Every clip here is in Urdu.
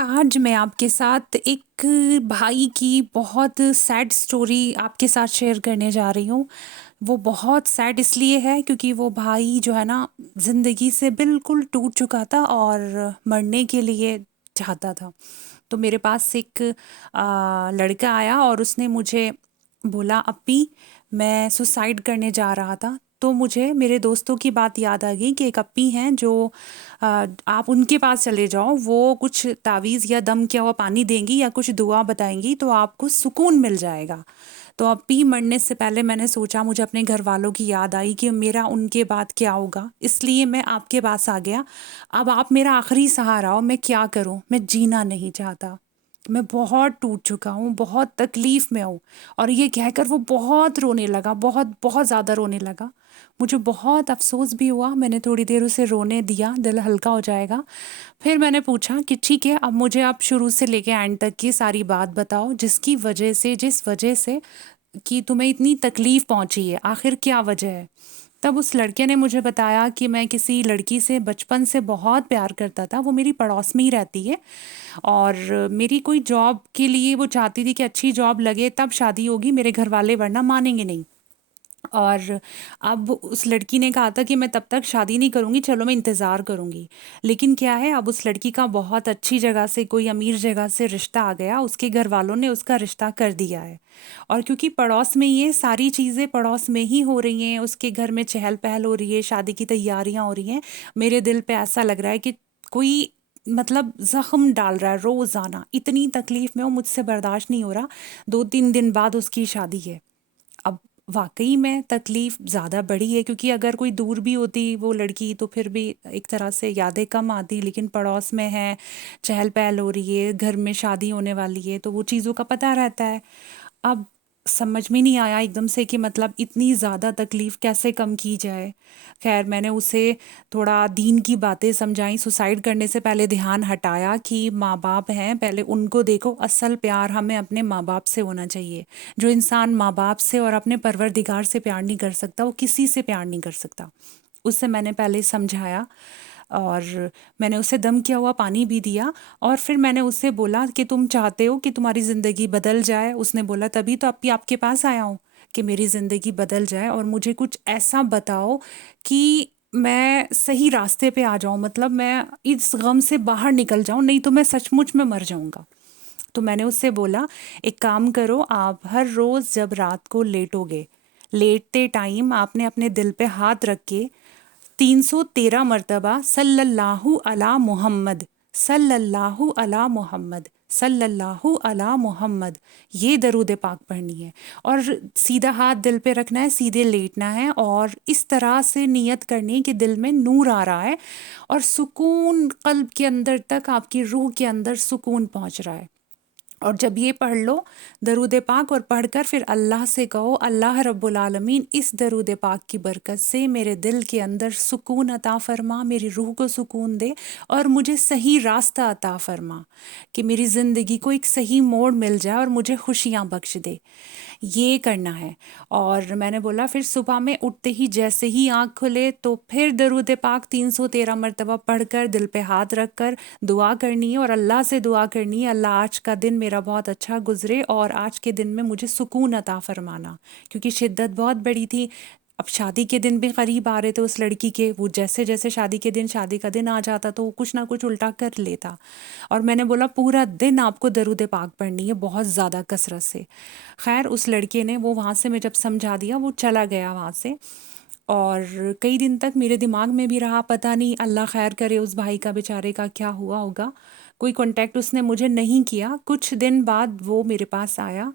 آج میں آپ کے ساتھ ایک بھائی کی بہت سیڈ سٹوری آپ کے ساتھ شیئر کرنے جا رہی ہوں۔ وہ بہت سیڈ اس لیے ہے کیونکہ وہ بھائی جو ہے نا زندگی سے بالکل ٹوٹ چکا تھا اور مرنے کے لیے چاہتا تھا۔ تو میرے پاس ایک لڑکا آیا اور اس نے مجھے بولا اپی میں سوسائڈ کرنے جا رہا تھا۔ تو مجھے میرے دوستوں کی بات یاد آ گئی کہ ایک اپی ہیں جو آپ ان کے پاس چلے جاؤ، وہ کچھ تعویذ یا دم کیا ہوا پانی دیں گی یا کچھ دعا بتائیں گی تو آپ کو سکون مل جائے گا۔ تو اپی مرنے سے پہلے میں نے سوچا، مجھے اپنے گھر والوں کی یاد آئی کہ میرا ان کے بعد کیا ہوگا، اس لیے میں آپ کے پاس آ گیا۔ اب آپ میرا آخری سہارا ہو، میں کیا کروں، میں جینا نہیں چاہتا، میں بہت ٹوٹ چکا ہوں، بہت تکلیف میں ہوں۔ اور یہ کہہ کر وہ بہت رونے لگا، بہت بہت زیادہ رونے لگا۔ مجھے بہت افسوس بھی ہوا، میں نے تھوڑی دیر اسے رونے دیا، دل ہلکا ہو جائے گا۔ پھر میں نے پوچھا کہ ٹھیک ہے، اب مجھے آپ شروع سے لے کے اینڈ تک کی ساری بات بتاؤ، جس وجہ سے کہ تمہیں اتنی تکلیف پہنچی ہے، آخر کیا وجہ ہے؟ تب اس لڑکے نے مجھے بتایا کہ میں کسی لڑکی سے بچپن سے بہت پیار کرتا تھا، وہ میری پڑوس میں ہی رہتی ہے، اور میری کوئی جاب کے لیے وہ چاہتی تھی کہ اچھی جاب لگے تب شادی ہوگی، میرے گھر والے ورنہ مانیں گے نہیں۔ اور اب اس لڑکی نے کہا تھا کہ میں تب تک شادی نہیں کروں گی، چلو میں انتظار کروں گی۔ لیکن کیا ہے، اب اس لڑکی کا بہت اچھی جگہ سے، کوئی امیر جگہ سے رشتہ آ گیا، اس کے گھر والوں نے اس کا رشتہ کر دیا ہے۔ اور کیونکہ پڑوس میں یہ ساری چیزیں پڑوس میں ہی ہو رہی ہیں، اس کے گھر میں چہل پہل ہو رہی ہے، شادی کی تیاریاں ہو رہی ہیں، میرے دل پہ ایسا لگ رہا ہے کہ کوئی مطلب زخم ڈال رہا ہے روزانہ، اتنی تکلیف میں ہوں، مجھ سے برداشت نہیں ہو رہا۔ 2-3 دن بعد اس کی شادی ہے۔ اب واقعی میں تکلیف زیادہ بڑی ہے، کیونکہ اگر کوئی دور بھی ہوتی وہ لڑکی تو پھر بھی ایک طرح سے یادیں کم آتی، لیکن پڑوس میں ہے، چہل پہل ہو رہی ہے، گھر میں شادی ہونے والی ہے، تو وہ چیزوں کا پتہ رہتا ہے۔ اب سمجھ میں نہیں آیا ایک دم سے کہ مطلب اتنی زیادہ تکلیف کیسے کم کی جائے۔ خیر میں نے اسے تھوڑا دین کی باتیں سمجھائیں، سوسائڈ کرنے سے پہلے دھیان ہٹایا کہ ماں باپ ہیں، پہلے ان کو دیکھو، اصل پیار ہمیں اپنے ماں باپ سے ہونا چاہیے۔ جو انسان ماں باپ سے اور اپنے پروردگار سے پیار نہیں کر سکتا، وہ کسی سے پیار نہیں کر سکتا۔ اس سے میں نے پہلے سمجھایا، اور میں نے اسے دم کیا ہوا پانی بھی دیا، اور پھر میں نے اسے بولا کہ تم چاہتے ہو کہ تمہاری زندگی بدل جائے؟ اس نے بولا تبھی تو اپی آپ کے پاس آیا ہوں کہ میری زندگی بدل جائے، اور مجھے کچھ ایسا بتاؤ کہ میں صحیح راستے پہ آ جاؤں، مطلب میں اس غم سے باہر نکل جاؤں، نہیں تو میں سچ مچ میں مر جاؤں گا۔ تو میں نے اس سے بولا ایک کام کرو، آپ ہر روز جب رات کو لیٹو گے، لیٹتے ٹائم آپ نے اپنے دل پہ ہاتھ رکھ کے 313 مرتبہ صلی اللہ علی محمد، صلی اللہ علی محمد، صلی اللہ علی محمد، یہ درود پاک پڑھنی ہے، اور سیدھا ہاتھ دل پہ رکھنا ہے، سیدھے لیٹنا ہے، اور اس طرح سے نیت کرنی ہے کہ دل میں نور آ رہا ہے اور سکون قلب کے اندر تک، آپ کی روح کے اندر سکون پہنچ رہا ہے۔ اور جب یہ پڑھ لو درود پاک، اور پڑھ کر پھر اللہ سے کہو اللہ رب العالمین اس درود پاک کی برکت سے میرے دل کے اندر سکون عطا فرما، میری روح کو سکون دے، اور مجھے صحیح راستہ عطا فرما، کہ میری زندگی کو ایک صحیح موڑ مل جائے اور مجھے خوشیاں بخش دے۔ یہ کرنا ہے۔ اور میں نے بولا پھر صبح میں اٹھتے ہی جیسے ہی آنکھ کھلے تو پھر درود پاک 313 مرتبہ پڑھ کر دل پہ ہاتھ رکھ کر دعا کرنی ہے، اور اللہ سے دعا کرنی ہے اللہ آج کا دن میرا بہت اچھا گزرے، اور آج کے دن میں مجھے سکون عطا فرمانا، کیونکہ شدت بہت بڑی تھی۔ اب شادی کے دن بھی قریب آ رہے تھے اس لڑکی کے، وہ جیسے جیسے شادی کا دن آ جاتا تو وہ کچھ نہ کچھ الٹا کر لیتا۔ اور میں نے بولا پورا دن آپ کو درود پاک پڑھنی ہے، بہت زیادہ کثرت سے۔ خیر اس لڑکے نے وہ وہاں سے میں جب سمجھا دیا وہ چلا گیا وہاں سے، اور کئی دن تک میرے دماغ میں بھی رہا، پتہ نہیں اللہ خیر کرے اس بھائی کا بیچارے کا کیا ہوا ہوگا، کوئی کانٹیکٹ اس نے مجھے نہیں کیا۔ کچھ دن بعد وہ میرے پاس آیا،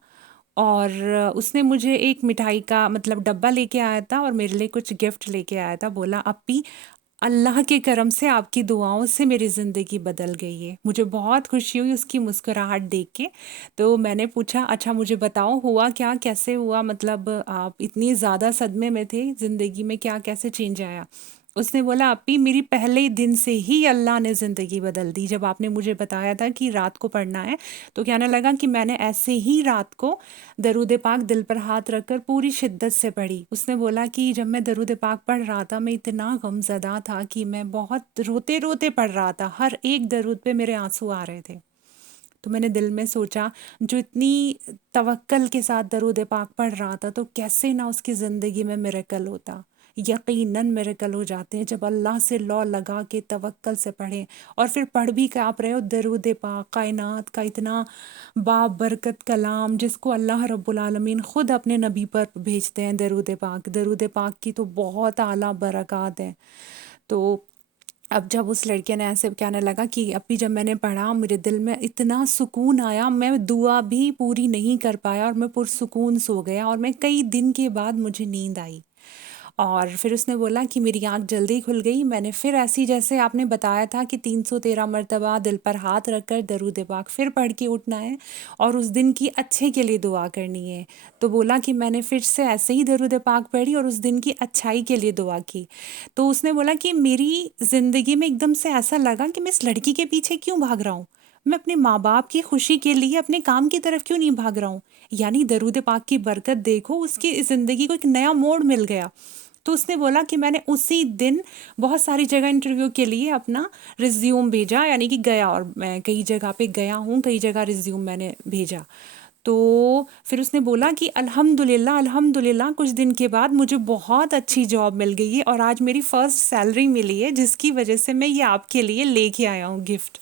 اور اس نے مجھے ایک مٹھائی کا مطلب ڈبہ لے کے آیا تھا، اور میرے لیے کچھ گفٹ لے کے آیا تھا، بولا اپی اللہ کے کرم سے آپ کی دعاؤں سے میری زندگی بدل گئی ہے۔ مجھے بہت خوشی ہوئی اس کی مسکراہٹ دیکھ کے۔ تو میں نے پوچھا اچھا مجھے بتاؤ ہوا کیا، کیسے ہوا، مطلب آپ اتنی زیادہ صدمے میں تھے، زندگی میں کیا کیسے چینج آیا؟ اس نے بولا اپی میری پہلے دن سے ہی اللہ نے زندگی بدل دی، جب آپ نے مجھے بتایا تھا کہ رات کو پڑھنا ہے تو کہنے لگا کہ میں نے ایسے ہی رات کو درود پاک دل پر ہاتھ رکھ کر پوری شدت سے پڑھی۔ اس نے بولا کہ جب میں درود پاک پڑھ رہا تھا میں اتنا غم زدہ تھا کہ میں بہت روتے روتے پڑھ رہا تھا، ہر ایک درود پہ میرے آنسو آ رہے تھے۔ تو میں نے دل میں سوچا جو اتنی توکل کے ساتھ درود پاک پڑھ رہا تھا، تو کیسے نہ اس کی زندگی میں میریکل ہوتا۔ یقیناً میریکل ہو جاتے ہیں جب اللہ سے لو لگا کے توکل سے پڑھیں، اور پھر پڑھ بھی کہ آپ رہے ہو درود پاک، کائنات کا اتنا برکت کلام جس کو اللہ رب العالمین خود اپنے نبی پر بھیجتے ہیں۔ درود پاک کی تو بہت اعلیٰ برکات ہیں۔ تو اب جب اس لڑکے نے ایسے کہنے لگا کہ ابھی جب میں نے پڑھا میرے دل میں اتنا سکون آیا، میں دعا بھی پوری نہیں کر پایا اور میں پرسکون سو گیا، اور میں کئی دن کے بعد مجھے نیند آئی۔ اور پھر اس نے بولا کہ میری آنکھ جلدی کھل گئی۔ میں نے پھر ایسی جیسے آپ نے بتایا تھا کہ 313 مرتبہ دل پر ہاتھ رکھ کر درود پاک پھر پڑھ کے اٹھنا ہے اور اس دن کی اچھے کے لیے دعا کرنی ہے۔ تو بولا کہ میں نے پھر سے ایسے ہی درود پاک پڑھی اور اس دن کی اچھائی کے لیے دعا کی۔ تو اس نے بولا کہ میری زندگی میں ایک دم سے ایسا لگا کہ میں اس لڑکی کے پیچھے کیوں بھاگ رہا ہوں، میں اپنے ماں باپ کی خوشی کے لیے اپنے کام کی طرف کیوں نہیں بھاگ رہا ہوں۔ یعنی درود پاک کی برکت دیکھو، اس کی زندگی کو ایک نیا موڑ مل گیا۔ تو اس نے بولا کہ میں نے اسی دن بہت ساری جگہ انٹرویو کے لیے اپنا ریزیوم بھیجا، یعنی کہ گیا، اور میں کئی جگہ پہ گیا ہوں، کئی جگہ ریزیوم میں نے بھیجا۔ تو پھر اس نے بولا کہ الحمدللہ کچھ دن کے بعد مجھے بہت اچھی جاب مل گئی ہے، اور آج میری فرسٹ سیلری ملی ہے، جس کی وجہ سے میں یہ آپ کے لیے لے کے آیا ہوں گفٹ۔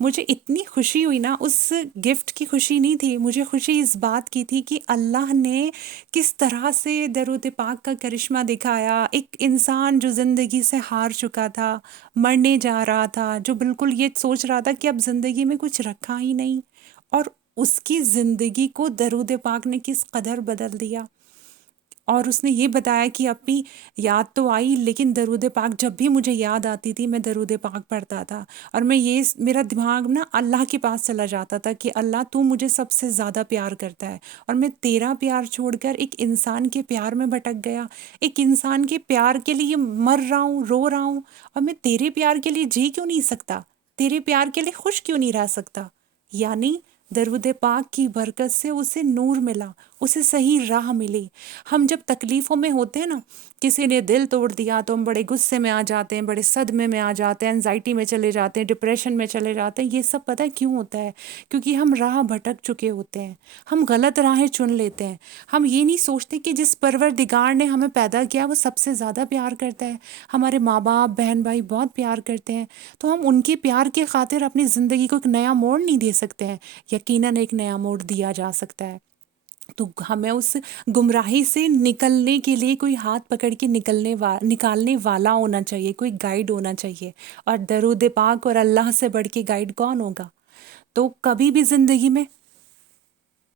مجھے اتنی خوشی ہوئی نا، اس گفٹ کی خوشی نہیں تھی، مجھے خوشی اس بات کی تھی کہ اللہ نے کس طرح سے درود پاک کا کرشمہ دکھایا۔ ایک انسان جو زندگی سے ہار چکا تھا، مرنے جا رہا تھا، جو بالکل یہ سوچ رہا تھا کہ اب زندگی میں کچھ رکھا ہی نہیں، اور اس کی زندگی کو درود پاک نے کس قدر بدل دیا۔ اور اس نے یہ بتایا کہ اپنی یاد تو آئی، لیکن درود پاک جب بھی مجھے یاد آتی تھی میں درود پاک پڑھتا تھا، اور میں یہ میرا دماغ نا اللہ کے پاس چلا جاتا تھا کہ اللہ تو مجھے سب سے زیادہ پیار کرتا ہے، اور میں تیرا پیار چھوڑ کر ایک انسان کے پیار میں بھٹک گیا، ایک انسان کے پیار کے لیے مر رہا ہوں، رو رہا ہوں، اور میں تیرے پیار کے لیے جی کیوں نہیں سکتا، تیرے پیار کے لیے خوش کیوں نہیں رہ سکتا۔ یعنی درود پاک کی برکت سے اسے نور ملا، اسے صحیح راہ ملی۔ ہم جب تکلیفوں میں ہوتے ہیں نا، کسی نے دل توڑ دیا تو ہم بڑے غصے میں آ جاتے ہیں، بڑے صدمے میں آ جاتے ہیں، انزائٹی میں چلے جاتے ہیں، ڈپریشن میں چلے جاتے ہیں۔ یہ سب پتہ ہے کیوں ہوتا ہے؟ کیونکہ ہم راہ بھٹک چکے ہوتے ہیں، ہم غلط راہیں چن لیتے ہیں۔ ہم یہ نہیں سوچتے کہ جس پروردگار نے ہمیں پیدا کیا وہ سب سے زیادہ پیار کرتا ہے، ہمارے ماں باپ بہن بھائی بہت پیار کرتے ہیں، تو ہم ان کے پیار کے خاطر اپنی زندگی کو ایک نیا موڑ نہیں دے سکتے ہیں؟ یقیناً ایک نیا موڑ دیا جا سکتا ہے۔ تو ہمیں اس گمراہی سے نکلنے کے لیے کوئی ہاتھ پکڑ کے نکالنے والا ہونا چاہیے، کوئی گائیڈ ہونا چاہیے، اور درود پاک اور اللہ سے بڑھ کے گائیڈ کون ہوگا؟ تو کبھی بھی زندگی میں